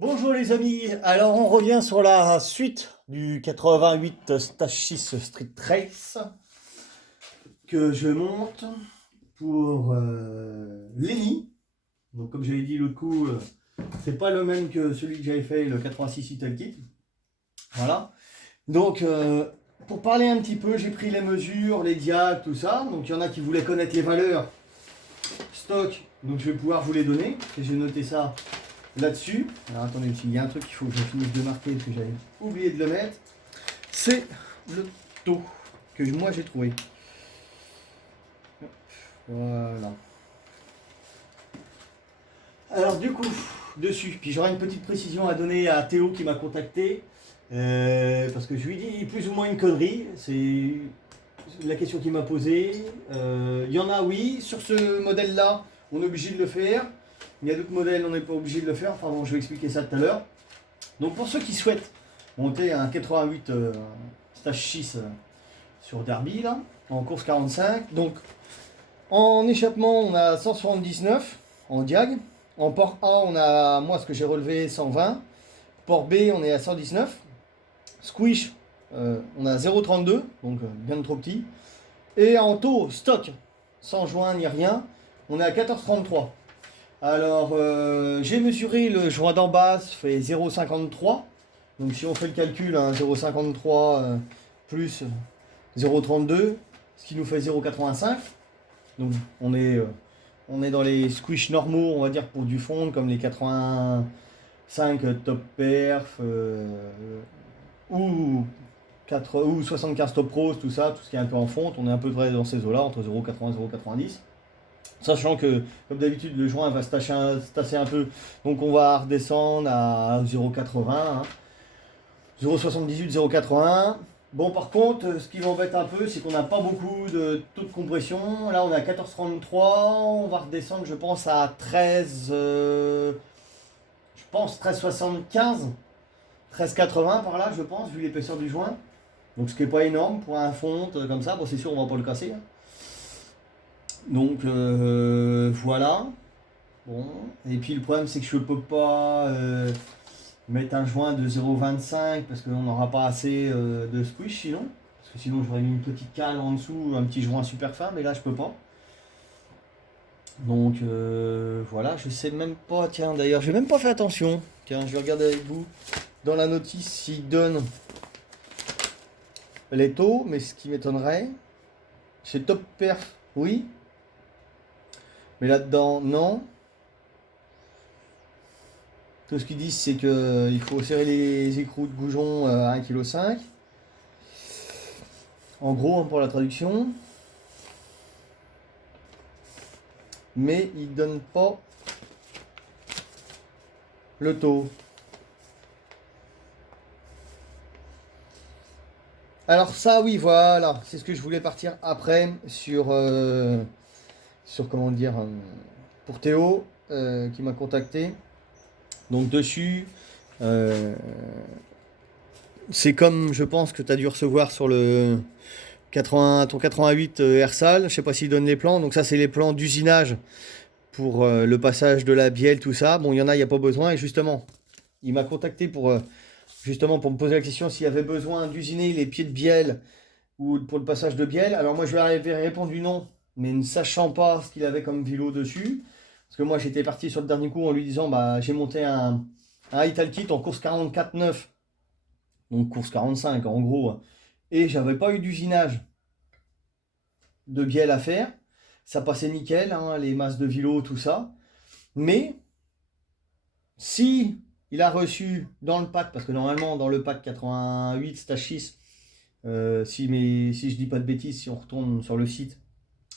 Bonjour les amis, alors on revient sur la suite du 88 Stage 6 Street Race que je monte pour Lenny. Donc comme j'avais dit l'autre coup, c'est pas le même que celui que j'avais fait, le 86 Ital Kit. Voilà. Donc pour parler un petit peu, j'ai pris les mesures, les diacs, tout ça. Donc il y en a qui voulaient connaître les valeurs stock, donc je vais pouvoir vous les donner. Et j'ai noté ça là-dessus. Alors attendez, il y a un truc qu'il faut que je finisse de marquer parce que j'avais oublié de le mettre. C'est le taux que moi j'ai trouvé. Voilà. Alors du coup, dessus, puis j'aurai une petite précision à donner à Théo qui m'a contacté. Parce que je lui dis plus ou moins une connerie. C'est la question qu'il m'a posée. Il y en a, oui, sur ce modèle-là, on est obligé de le faire. Il y a d'autres modèles, on n'est pas obligé de le faire. Enfin bon, je vais expliquer ça tout à l'heure. Donc pour ceux qui souhaitent monter un 88 Stage 6 sur Derby, là, en course 45, donc en échappement, on a 179 en diag. En port A, on a, moi, ce que j'ai relevé, 120. Port B, on est à 119. Squish, on a 0,32, donc bien trop petit. Et en taux, stock, sans joint ni rien, on est à 14,33. Alors, j'ai mesuré le joint d'en bas, ça fait 0,53. Donc si on fait le calcul, hein, 0,53 plus 0,32, ce qui nous fait 0,85. Donc on est dans les squish normaux, on va dire, pour du fond, comme les 85 top perf ou 75 top pros, tout ça, tout ce qui est un peu en fonte. On est un peu près dans ces eaux-là, entre 0,80 et 0,90. Sachant que, comme d'habitude, le joint va se tasser un peu. Donc on va redescendre à 0,80. Hein. 0,78, 0,81. Bon, par contre, ce qui m'embête un peu, c'est qu'on n'a pas beaucoup de taux de compression. Là, on est à 14,33. On va redescendre, je pense, à 13. Je pense 13,75. 13,80 par là, je pense, vu l'épaisseur du joint. Donc, ce qui n'est pas énorme pour un fonte comme ça. Bon, c'est sûr, on va pas le casser. Hein. Donc, voilà. Bon. Et puis, le problème, c'est que je peux pas mettre un joint de 0,25 parce qu'on n'aura pas assez de squish sinon. Parce que sinon j'aurais mis une petite cale en dessous, un petit joint super fin, mais là je peux pas. Donc voilà, je sais même pas, tiens d'ailleurs, j'ai même pas fait attention. Tiens, je vais regarder avec vous dans la notice s'il donne les taux, mais ce qui m'étonnerait, c'est top perf, oui. Mais là-dedans, non. Tout ce qu'ils disent, c'est qu'il faut serrer les écrous de goujon à 1,5 kg. En gros, hein, pour la traduction. Mais ils ne donnent pas le taux. Alors ça, oui, voilà. C'est ce que je voulais partir après sur comment dire, pour Théo, qui m'a contacté. Donc dessus, c'est comme je pense que tu as dû recevoir sur le 80, ton 88 Ersal, je sais pas s'il donne les plans, donc ça c'est les plans d'usinage pour le passage de la bielle, tout ça. Bon, il y en a, il n'y a pas besoin, et justement, il m'a contacté pour justement pour me poser la question s'il y avait besoin d'usiner les pieds de bielle ou pour le passage de bielle. Alors moi je lui avais répondu non, mais ne sachant pas ce qu'il avait comme vélo dessus, parce que moi j'étais parti sur le dernier coup en lui disant bah j'ai monté un Ital Kit en course 44,9, donc course 45 en gros, et j'avais pas eu d'usinage de bielle à faire. Ça passait nickel, hein, les masses de vélo, tout ça. Mais si il a reçu dans le pack, parce que normalement dans le pack 88 Stage 6, si je dis pas de bêtises, si on retourne sur le site,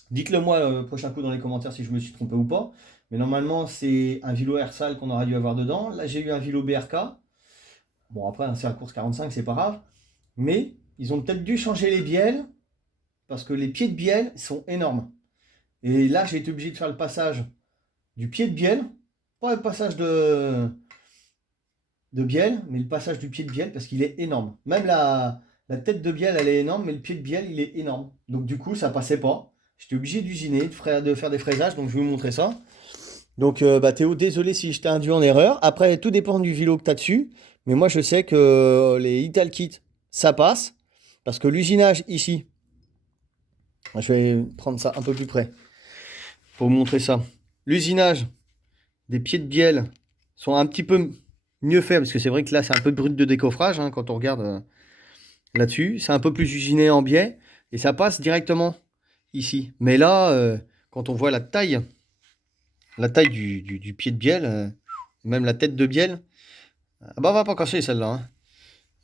dites-le moi le prochain coup dans les commentaires si je me suis trompé ou pas. Mais normalement c'est un vélo Ersal qu'on aurait dû avoir dedans. Là j'ai eu un vélo BRK. Bon après c'est la course 45, c'est pas grave. Mais ils ont peut-être dû changer les bielles parce que les pieds de bielle sont énormes. Et là j'ai été obligé de faire le passage du pied de bielle, pas le passage de bielle, mais le passage du pied de bielle parce qu'il est énorme. Même la tête de bielle elle est énorme, mais le pied de bielle il est énorme. Donc du coup ça passait pas. J'étais obligé d'usiner, de faire des fraisages, donc je vais vous montrer ça. Donc, Théo, désolé si je t'ai induit en erreur. Après, tout dépend du vélo que tu as dessus. Mais moi, je sais que les Italkit, ça passe. Parce que l'usinage ici, je vais prendre ça un peu plus près pour vous montrer ça. L'usinage des pieds de bielle sont un petit peu mieux faits. Parce que c'est vrai que là, c'est un peu brut de décoffrage quand on regarde là-dessus. C'est un peu plus usiné en biais. Et ça passe directement ici. Mais là, quand on voit la taille du pied de bielle, même la tête de bielle, ah bah on va pas casser celle-là, hein.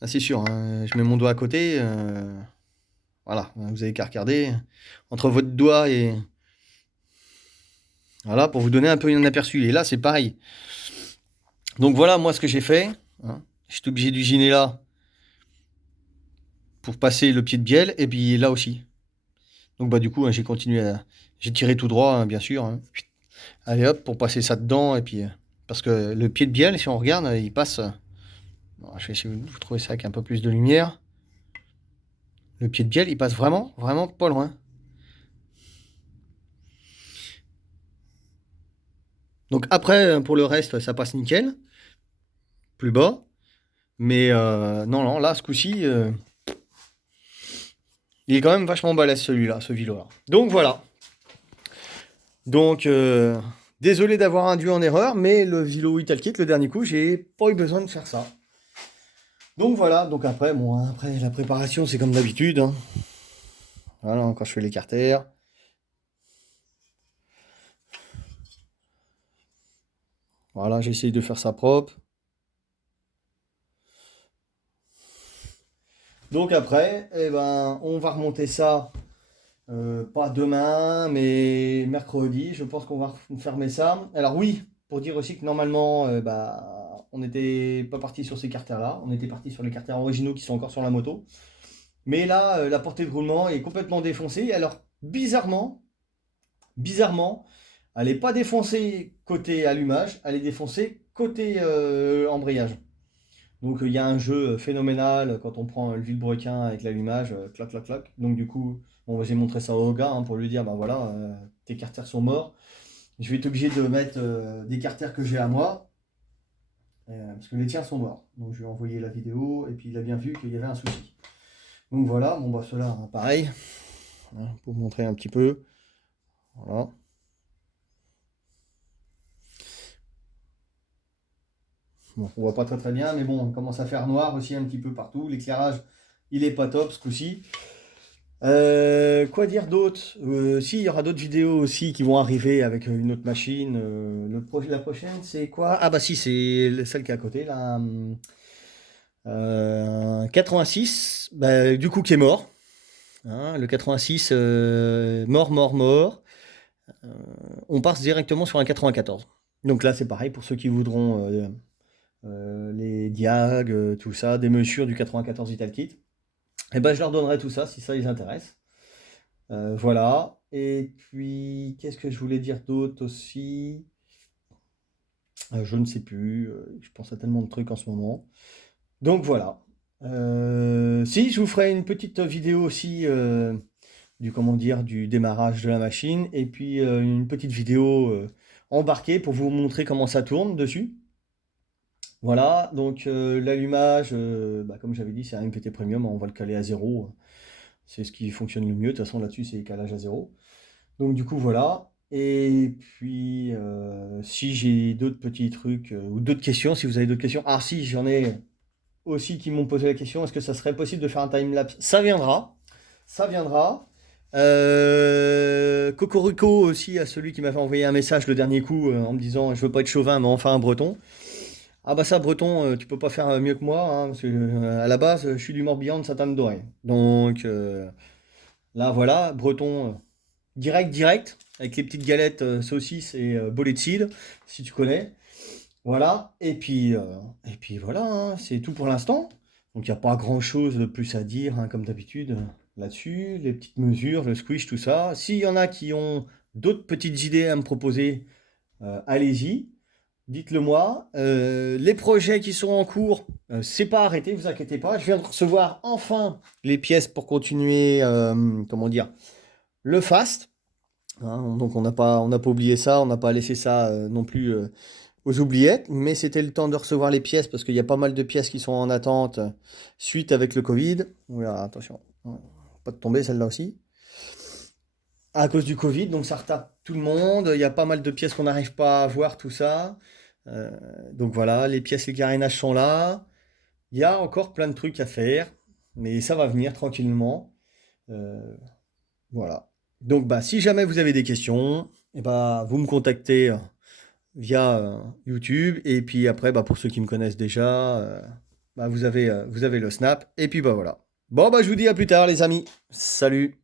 Ah, c'est sûr, hein. Je mets mon doigt à côté, voilà, vous avez qu'à regarder entre votre doigt et voilà pour vous donner un peu un aperçu. Et là c'est pareil. Donc voilà moi ce que j'ai fait, hein. Je suis obligé d'usiner là pour passer le pied de bielle et puis là aussi. Donc bah du coup j'ai continué j'ai tiré tout droit, hein, bien sûr, hein. Allez hop pour passer ça dedans et puis parce que le pied de bielle si on regarde il passe. Bon, je vais essayer de vous trouver ça avec un peu plus de lumière. Le pied de bielle, il passe vraiment, vraiment pas loin. Donc après, pour le reste, ça passe nickel. Plus bas. Mais non, non, là, ce coup-ci, il est quand même vachement balèze celui-là, ce vélo-là. Donc voilà. Donc, désolé d'avoir induit en erreur, mais le vélo Italkit, le dernier coup, j'ai pas eu besoin de faire ça. Donc voilà, donc après, bon, après la préparation, c'est comme d'habitude, hein. Voilà, quand je fais l'écartère. Voilà, j'essaye de faire ça propre. Donc après, eh ben, on va remonter ça, pas demain, mais mercredi. Je pense qu'on va fermer ça. Alors oui, pour dire aussi que normalement, on n'était pas parti sur ces carters-là. On était parti sur les carters originaux qui sont encore sur la moto. Mais là, la portée de roulement est complètement défoncée. Alors bizarrement, elle n'est pas défoncée côté allumage, elle est défoncée côté embrayage. Donc il y a un jeu phénoménal quand on prend le vilebrequin avec l'allumage, clac clac clac. Donc du coup, bon, j'ai montré ça au gars pour lui dire, bah voilà, tes carters sont morts. Je vais être obligé de mettre des carters que j'ai à moi, parce que les tiens sont morts. Donc je lui ai envoyé la vidéo et puis il a bien vu qu'il y avait un souci. Donc voilà, bon bah ceux-là, hein, pareil, hein, pour vous montrer un petit peu. Voilà. Bon, on voit pas très très bien, mais bon, on commence à faire noir aussi un petit peu partout. L'éclairage, il est pas top ce coup-ci. Quoi dire d'autre? Si, il y aura d'autres vidéos aussi qui vont arriver avec une autre machine. La prochaine, c'est quoi? Ah bah si, c'est celle qui est à côté, là. 86, bah, du coup qui est mort, hein, le 86, mort, mort, mort. Euh, on passe directement sur un 94. Donc là, c'est pareil pour ceux qui voudront les diag, tout ça, des mesures du 94 Italkit. Et ben, je leur donnerai tout ça si ça les intéresse. Voilà. Et puis, qu'est-ce que je voulais dire d'autre aussi? Je ne sais plus. Je pense à tellement de trucs en ce moment. Donc voilà. Si, je vous ferai une petite vidéo aussi du démarrage de la machine. Et puis une petite vidéo embarquée pour vous montrer comment ça tourne dessus. Voilà, donc l'allumage, comme j'avais dit, c'est un MPT Premium, on va le caler à 0. C'est ce qui fonctionne le mieux. De toute façon, là-dessus, c'est calage à 0. Donc du coup, voilà. Et puis, si j'ai d'autres petits trucs ou d'autres questions, si vous avez d'autres questions. Ah si, j'en ai aussi qui m'ont posé la question, est-ce que ça serait possible de faire un time-lapse? Ça viendra. Ça viendra. Cocorico aussi à celui qui m'avait envoyé un message le dernier coup en me disant je veux pas être chauvin mais enfin un breton. Ah bah ça breton tu peux pas faire mieux que moi hein, parce que à la base je suis du Morbihan de Sainte-Anne-d'Auray. Donc là voilà breton direct avec les petites galettes saucisses et bolets de cidre si tu connais. Voilà et puis voilà hein, c'est tout pour l'instant. Donc il n'y a pas grand chose de plus à dire hein, comme d'habitude là-dessus, les petites mesures, le squish, tout ça. S'il y en a qui ont d'autres petites idées à me proposer, allez-y. Dites-le moi. Les projets qui sont en cours, c'est pas arrêté, vous inquiétez pas. Je viens de recevoir enfin les pièces pour continuer, comment dire, le fast. Hein. Donc on n'a pas oublié ça, on n'a pas laissé ça non plus aux oubliettes, mais c'était le temps de recevoir les pièces parce qu'il y a pas mal de pièces qui sont en attente suite avec le Covid. Oula, attention, ouais, pas de tomber celle-là aussi. À cause du Covid, donc ça retarde tout le monde. Il y a pas mal de pièces qu'on n'arrive pas à avoir, tout ça. Euh, donc voilà, les pièces, les carénages sont là. Il y a encore plein de trucs à faire, mais ça va venir tranquillement. Euh, voilà. Donc bah si jamais vous avez des questions, eh bah, vous me contactez via YouTube. Et puis après, bah, pour ceux qui me connaissent déjà, bah, vous avez le Snap. Et puis bah voilà. Bon bah je vous dis à plus tard les amis. Salut!